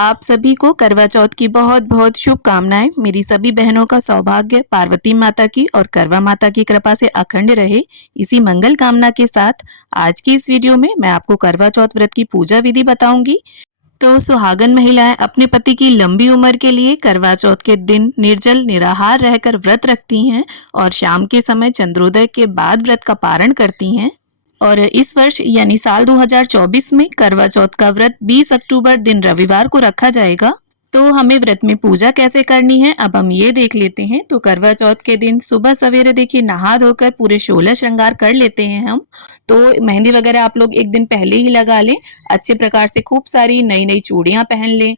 आप सभी को करवा चौथ की बहुत बहुत शुभकामनाएं। मेरी सभी बहनों का सौभाग्य पार्वती माता की और करवा माता की कृपा से अखंड रहे। इसी मंगल कामना के साथ आज की इस वीडियो में मैं आपको करवा चौथ व्रत की पूजा विधि बताऊंगी। तो सुहागन महिलाएं अपने पति की लंबी उम्र के लिए करवा चौथ के दिन निर्जल निराहार रहकर व्रत रखती हैं और शाम के समय चंद्रोदय के बाद व्रत का पारण करती हैं। और इस वर्ष यानी साल 2024 में करवा चौथ का व्रत 20 अक्टूबर दिन रविवार को रखा जाएगा। तो हमें व्रत में पूजा कैसे करनी है अब हम ये देख लेते हैं। तो करवा चौथ के दिन सुबह सवेरे देखिए नहा धोकर पूरे 16 श्रृंगार कर लेते हैं हम। तो मेहंदी वगैरह आप लोग एक दिन पहले ही लगा लें, अच्छे प्रकार से खूब सारी नई नई चूड़ियां पहन लें,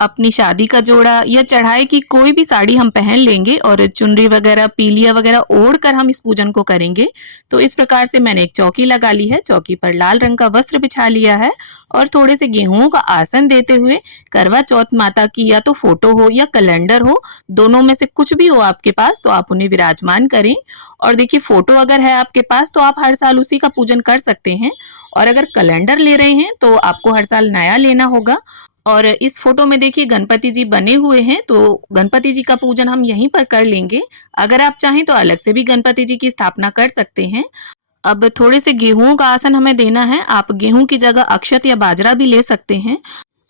अपनी शादी का जोड़ा या चढ़ाई की कोई भी साड़ी हम पहन लेंगे और चुनरी वगैरह पीलिया वगैरह ओढ़ कर हम इस पूजन को करेंगे। तो इस प्रकार से मैंने एक चौकी लगा ली है, चौकी पर लाल रंग का वस्त्र बिछा लिया है और थोड़े से गेहूं का आसन देते हुए करवा चौथ माता की या तो फोटो हो या कैलेंडर हो, दोनों में से कुछ भी हो आपके पास तो आप उन्हें विराजमान करें। और देखिए फोटो अगर है आपके पास तो आप हर साल उसी का पूजन कर सकते हैं, और अगर कैलेंडर ले रहे हैं तो आपको हर साल नया लेना होगा। और इस फोटो में देखिए गणपति जी बने हुए हैं, तो गणपति जी का पूजन हम यहीं पर कर लेंगे। अगर आप चाहें तो अलग से भी गणपति जी की स्थापना कर सकते हैं। अब थोड़े से गेहूं का आसन हमें देना है, आप गेहूं की जगह अक्षत या बाजरा भी ले सकते हैं।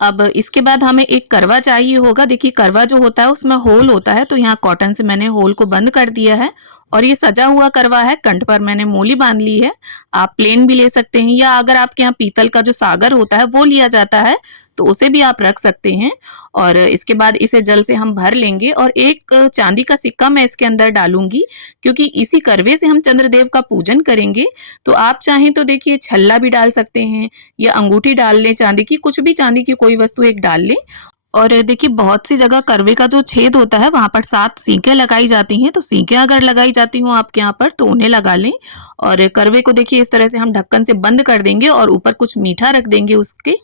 अब इसके बाद हमें एक करवा चाहिए होगा। देखिए करवा जो होता है उसमें होल होता है, तो यहाँ कॉटन से मैंने होल को बंद कर दिया है और ये सजा हुआ करवा है। कंठ पर मैंने मोली बांध ली है। आप प्लेन भी ले सकते हैं या अगर आपके यहाँ पीतल का जो सागर होता है वो लिया जाता है तो उसे भी आप रख सकते हैं। और इसके बाद इसे जल से हम भर लेंगे और एक चांदी का सिक्का मैं इसके अंदर डालूंगी, क्योंकि इसी करवे से हम चंद्रदेव का पूजन करेंगे। तो आप चाहें तो देखिए छल्ला भी डाल सकते हैं या अंगूठी डाल लें चांदी की, कुछ भी चांदी की कोई वस्तु एक डाल लें। और देखिए बहुत सी जगह करवे का जो छेद होता है वहां पर 7 सीखें लगाई जाती हैं, तो सीखें अगर लगाई जाती हों आपके यहाँ पर तो उन्हें लगा लें। और करवे को देखिए इस तरह से हम ढक्कन से बंद कर देंगे और ऊपर कुछ मीठा रख देंगे उसके।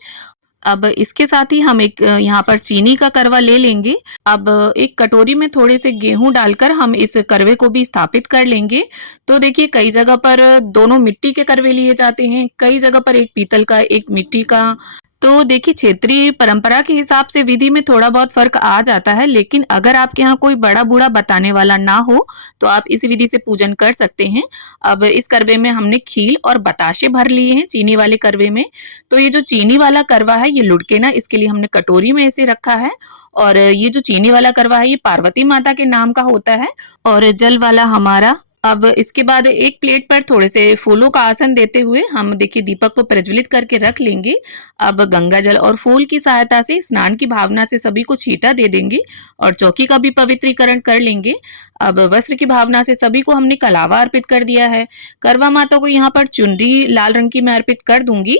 अब इसके साथ ही हम एक यहाँ पर चीनी का करवा ले लेंगे। अब एक कटोरी में थोड़े से गेहूं डालकर हम इस करवे को भी स्थापित कर लेंगे। तो देखिए कई जगह पर दोनों मिट्टी के करवे लिए जाते हैं, कई जगह पर एक पीतल का एक मिट्टी का। तो देखिए क्षेत्रीय परंपरा के हिसाब से विधि में थोड़ा बहुत फर्क आ जाता है, लेकिन अगर आपके यहाँ कोई बड़ा बूढ़ा बताने वाला ना हो तो आप इस विधि से पूजन कर सकते हैं। अब इस करवे में हमने खील और बताशे भर लिए हैं चीनी वाले करवे में। तो ये जो चीनी वाला करवा है ये लुढ़के ना, इसके लिए हमने कटोरी में ऐसे रखा है। और ये जो चीनी वाला करवा है ये पार्वती माता के नाम का होता है और जल वाला हमारा। अब इसके बाद एक प्लेट पर थोड़े से फूलों का आसन देते हुए हम देखिए दीपक को प्रज्वलित करके रख लेंगे। अब गंगा जल और फूल की सहायता से स्नान की भावना से सभी को छींटा दे देंगे और चौकी का भी पवित्रीकरण कर लेंगे। अब वस्त्र की भावना से सभी को हमने कलावा अर्पित कर दिया है। करवा माता को यहाँ पर चुनरी लाल रंग की मैं अर्पित कर दूंगी।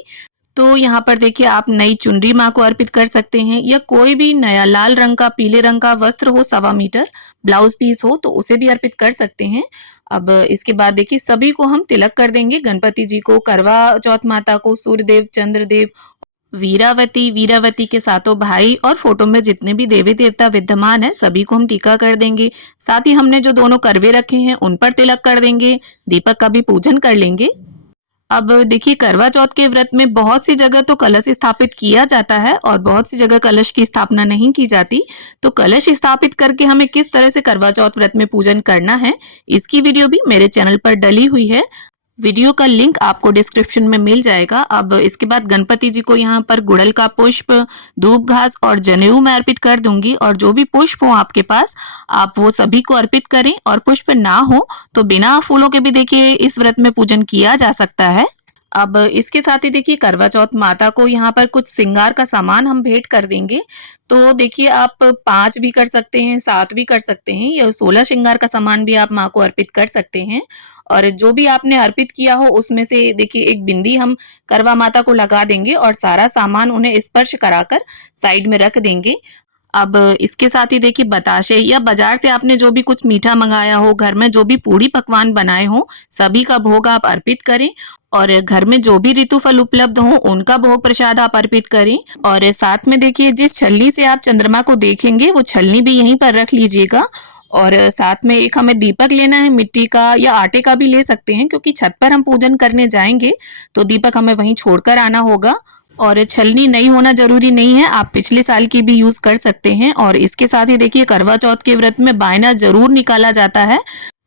तो यहाँ पर देखिए आप नई चुनरी माँ को अर्पित कर सकते हैं या कोई भी नया लाल रंग का पीले रंग का वस्त्र हो, 1.25 मीटर ब्लाउज पीस हो तो उसे भी अर्पित कर सकते हैं। अब इसके बाद देखिए सभी को हम तिलक कर देंगे, गणपति जी को, करवा चौथ माता को, सूर्यदेव, चंद्रदेव, वीरावती के सातों भाई और फोटो में जितने भी देवी देवता विद्यमान है सभी को हम टीका कर देंगे। साथ ही हमने जो दोनों करवे रखे हैं उन पर तिलक कर देंगे, दीपक का भी पूजन कर लेंगे। अब देखिए करवा चौथ के व्रत में बहुत सी जगह तो कलश स्थापित किया जाता है और बहुत सी जगह कलश की स्थापना नहीं की जाती। तो कलश स्थापित करके हमें किस तरह से करवा चौथ व्रत में पूजन करना है इसकी वीडियो भी मेरे चैनल पर डली हुई है। वीडियो का लिंक आपको डिस्क्रिप्शन में मिल जाएगा। अब इसके बाद गणपति जी को यहाँ पर गुड़ल का पुष्प, धूप घास और जनेऊ मैं अर्पित कर दूंगी। और जो भी पुष्प हो आपके पास आप वो सभी को अर्पित करें, और पुष्प ना हो तो बिना फूलों के भी देखिए इस व्रत में पूजन किया जा सकता है। अब इसके साथ ही देखिए करवा चौथ माता को यहाँ पर कुछ श्रृंगार का सामान हम भेंट कर देंगे। तो देखिए आप 5 भी कर सकते हैं, 7 भी कर सकते हैं, या 16 श्रृंगार का सामान भी आप माँ को अर्पित कर सकते हैं। और जो भी आपने अर्पित किया हो उसमें से देखिए एक बिंदी हम करवा माता को लगा देंगे और सारा सामान उन्हें स्पर्श कराकर साइड में रख देंगे। अब इसके साथ ही देखिए बताशे या बाजार से आपने जो भी कुछ मीठा मंगाया हो, घर में जो भी पूड़ी पकवान बनाए हो सभी का भोग आप अर्पित करें। और घर में जो भी ऋतु फल उपलब्ध हो उनका भोग प्रसाद आप अर्पित करें। और साथ में देखिए जिस छलनी से आप चंद्रमा को देखेंगे वो छलनी भी यहीं पर रख लीजिएगा। और साथ में एक हमें दीपक लेना है, मिट्टी का या आटे का भी ले सकते हैं, क्योंकि छत पर हम पूजन करने जाएंगे तो दीपक हमें वहीं छोड़कर आना होगा। और छलनी नहीं होना जरूरी नहीं है, आप पिछले साल की भी यूज कर सकते हैं। और इसके साथ ही देखिए करवा चौथ के व्रत में बायना जरूर निकाला जाता है।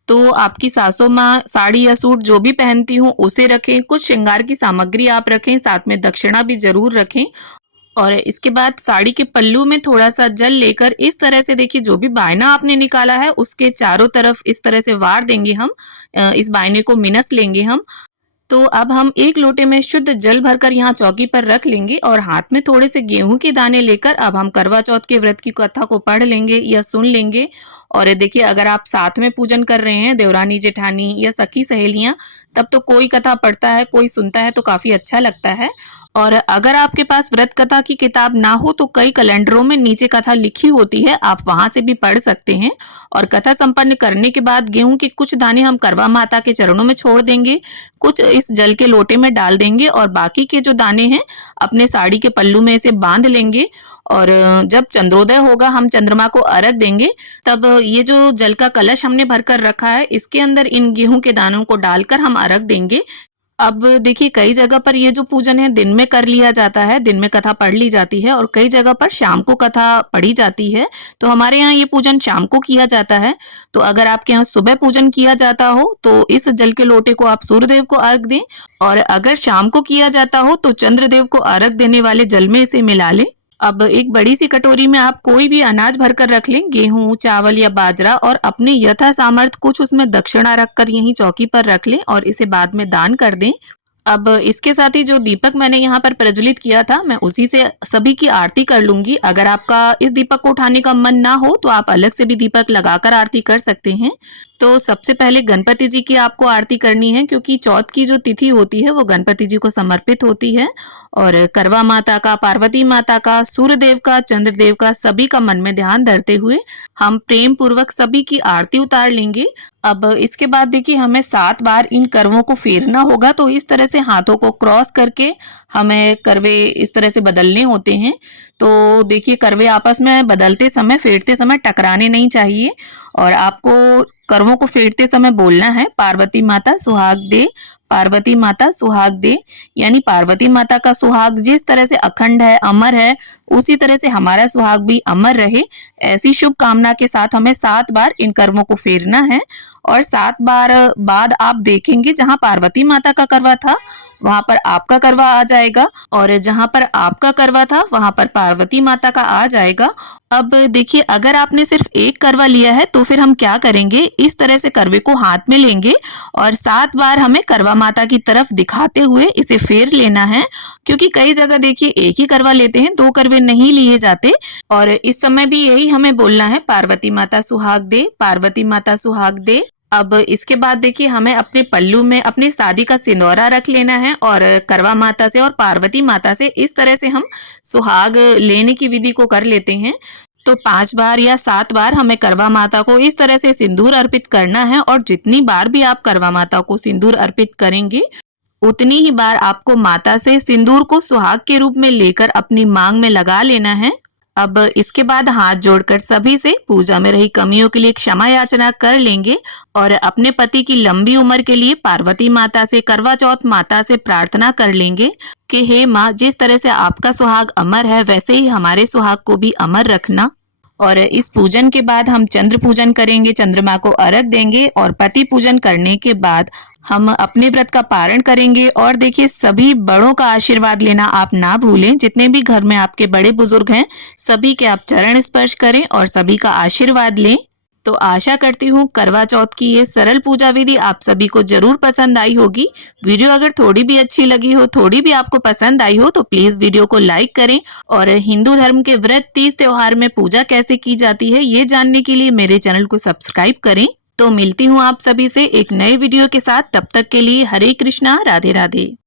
तो आपकी सासू माँ साड़ी या सूट जो भी पहनती हूँ उसे रखें, कुछ श्रृंगार की सामग्री आप रखें, साथ में दक्षिणा भी जरूर रखें। और इसके बाद साड़ी के पल्लू में थोड़ा सा जल लेकर इस तरह से देखिए जो भी बायना आपने निकाला है उसके चारों तरफ इस तरह से वार देंगे हम, इस बायने को मिनस लेंगे हम। तो अब हम एक लोटे में शुद्ध जल भरकर यहाँ चौकी पर रख लेंगे और हाथ में थोड़े से गेहूं के दाने लेकर अब हम करवा चौथ के व्रत की कथा को पढ़ लेंगे या सुन लेंगे। और देखिए अगर आप साथ में पूजन कर रहे हैं, देवरानी जेठानी या सखी सहेलियां, तब तो कोई कथा पढ़ता है कोई सुनता है तो काफी अच्छा लगता है। और अगर आपके पास व्रत कथा की किताब ना हो तो कई कैलेंडरों में नीचे कथा लिखी होती है, आप वहां से भी पढ़ सकते हैं। और कथा संपन्न करने के बाद गेहूं के कुछ दाने हम करवा माता के चरणों में छोड़ देंगे, कुछ इस जल के लोटे में डाल देंगे और बाकी के जो दाने हैं अपने साड़ी के पल्लू में इसे बांध लेंगे। और जब चंद्रोदय होगा हम चंद्रमा को अर्घ देंगे, तब ये जो जल का कलश हमने भरकर रखा है इसके अंदर इन गेहूं के दानों को डालकर हम अर्घ देंगे। अब देखिए कई जगह पर ये जो पूजन है दिन में कर लिया जाता है, दिन में कथा पढ़ ली जाती है और कई जगह पर शाम को कथा पढ़ी जाती है। तो हमारे यहाँ ये पूजन शाम को किया जाता है। तो अगर आपके यहाँ सुबह पूजन किया जाता हो तो इस जल के लोटे को आप सूर्यदेव को अर्घ दें, और अगर शाम को किया जाता हो तो चंद्रदेव को अर्घ देने वाले जल में इसे मिला लें। अब एक बड़ी सी कटोरी में आप कोई भी अनाज भरकर रख लें, गेहूं, चावल या बाजरा, और अपने यथा सामर्थ्य कुछ उसमें दक्षिणा रखकर यहीं चौकी पर रख लें और इसे बाद में दान कर दें। अब इसके साथ ही जो दीपक मैंने यहाँ पर प्रज्वलित किया था मैं उसी से सभी की आरती कर लूंगी। अगर आपका इस दीपक को उठाने का मन ना हो तो आप अलग से भी दीपक लगाकर आरती कर सकते हैं। तो सबसे पहले गणपति जी की आपको आरती करनी है, क्योंकि चौथ की जो तिथि होती है वो गणपति जी को समर्पित होती है। और करवा माता का, पार्वती माता का, सूर्यदेव का, चंद्रदेव का, सभी का मन में ध्यान धरते हुए हम प्रेम पूर्वक सभी की आरती उतार लेंगे। अब इसके बाद देखिए हमें 7 बार इन करवों को फेरना होगा। तो इस तरह से हाथों को क्रॉस करके हमें करवे इस तरह से बदलने होते हैं। तो देखिए करवे आपस में बदलते समय, फेरते समय टकराने नहीं चाहिए। और आपको करवों को फेरते समय बोलना है, पार्वती माता सुहाग दे, पार्वती माता सुहाग दे। यानी पार्वती माता का सुहाग जिस तरह से अखंड है, अमर है, उसी तरह से हमारा सुहाग भी अमर रहे, ऐसी शुभ कामना के साथ हमें 7 बार इन कर्मों को फेरना है। और 7 बार बाद आप देखेंगे जहां पार्वती माता का करवा था वहां पर आपका करवा आ जाएगा, और जहां पर आपका करवा था वहां पर पार्वती माता का आ जाएगा। अब देखिए अगर आपने सिर्फ एक करवा लिया है तो फिर हम क्या करेंगे, इस तरह से करवे को हाथ में लेंगे और 7 बार हमें करवा माता की तरफ दिखाते हुए इसे फेर लेना है। क्योंकि कई जगह देखिए एक ही करवा लेते हैं, 2 करवे नहीं लिए जाते। और इस समय भी यही हमें बोलना है, पार्वती माता सुहाग दे, पार्वती माता सुहाग दे। अब इसके बाद देखिए हमें अपने पल्लू में अपनी शादी का सिंदूरा रख लेना है और करवा माता से और पार्वती माता से इस तरह से हम सुहाग लेने की विधि को कर लेते हैं। तो 5 बार या 7 बार हमें करवा माता को इस तरह से सिंदूर अर्पित करना है। और जितनी बार भी आप करवा माता को सिंदूर अर्पित करेंगे उतनी ही बार आपको माता से सिंदूर को सुहाग के रूप में लेकर अपनी मांग में लगा लेना है। अब इसके बाद हाथ जोड़कर सभी से पूजा में रही कमियों के लिए क्षमा याचना कर लेंगे और अपने पति की लंबी उम्र के लिए पार्वती माता से, करवा चौथ माता से प्रार्थना कर लेंगे कि हे माँ, जिस तरह से आपका सुहाग अमर है वैसे ही हमारे सुहाग को भी अमर रखना। और इस पूजन के बाद हम चंद्र पूजन करेंगे, चंद्रमा को अर्घ देंगे और पति पूजन करने के बाद हम अपने व्रत का पारण करेंगे। और देखिए सभी बड़ों का आशीर्वाद लेना आप ना भूलें, जितने भी घर में आपके बड़े बुजुर्ग हैं सभी के आप चरण स्पर्श करें और सभी का आशीर्वाद लें। तो आशा करती हूँ करवा चौथ की ये सरल पूजा विधि आप सभी को जरूर पसंद आई होगी। वीडियो अगर थोड़ी भी अच्छी लगी हो, थोड़ी भी आपको पसंद आई हो तो प्लीज वीडियो को लाइक करें। और हिंदू धर्म के व्रत, तीज त्योहार में पूजा कैसे की जाती है ये जानने के लिए मेरे चैनल को सब्सक्राइब करें। तो मिलती हूँ आप सभी से एक नए वीडियो के साथ, तब तक के लिए हरे कृष्णा, राधे राधे।